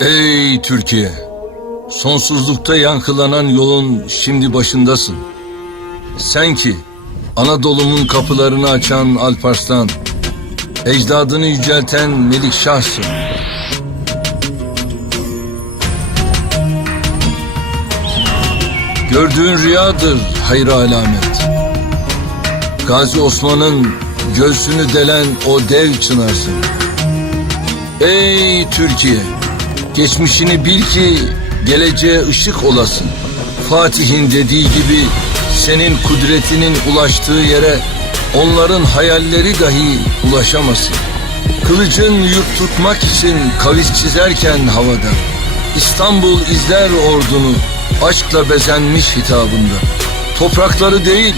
Ey Türkiye! Sonsuzlukta yankılanan yolun şimdi başındasın. Sen ki Anadolu'nun kapılarını açan Alparslan, ecdadını yücelten Melikşah'sın. Gördüğün rüyadır hayır alamet. Gazi Osman'ın göğsünü delen o dev çınarsın. Ey Türkiye! Geçmişini bil ki geleceğe ışık olasın. Fatih'in dediği gibi senin kudretinin ulaştığı yere onların hayalleri dahi ulaşamasın. Kılıcın yurt tutmak için kavis çizerken havada İstanbul izler ordunu aşkla bezenmiş hitabında. Toprakları değil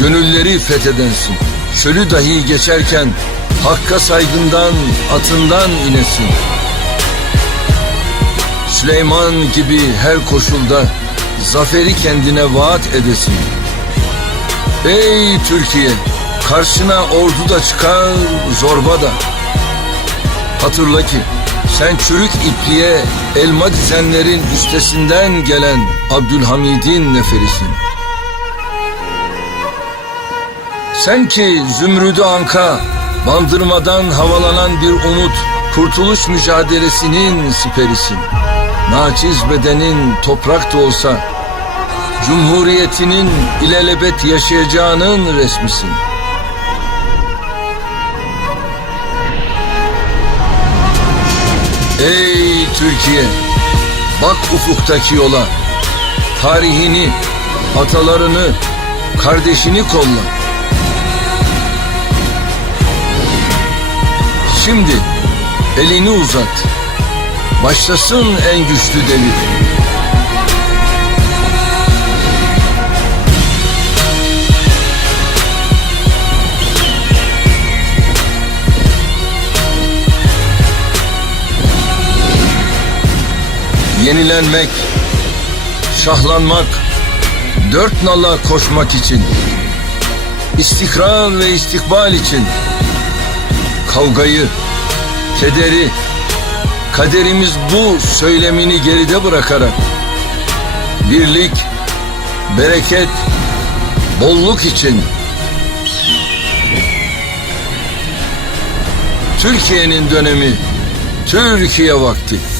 gönülleri fethedensin. Çölü dahi geçerken Hakka saygından atından inesin. Süleyman gibi her koşulda zaferi kendine vaat edesin. Ey Türkiye, karşına ordu da çıkar, zorba da. Hatırla ki sen çürük ipliğe elma dizenlerin üstesinden gelen Abdülhamid'in neferisin. Sen ki zümrüdü anka, bandırmadan havalanan bir umut, kurtuluş mücadelesinin siperisin. Naçiz bedenin toprak da olsa, Cumhuriyetinin ilelebet yaşayacağının resmisin. Ey Türkiye, bak ufuktaki yola, tarihini, atalarını, kardeşini kolla. Şimdi elini uzat. Başlasın en güçlü devir. Yenilenmek, şahlanmak, dört nala koşmak için, istikrar ve istikbal için, kavgayı, kederi, kaderimiz bu söylemini geride bırakarak birlik, bereket, bolluk için Türkiye'nin dönemi, Türkiye vakti.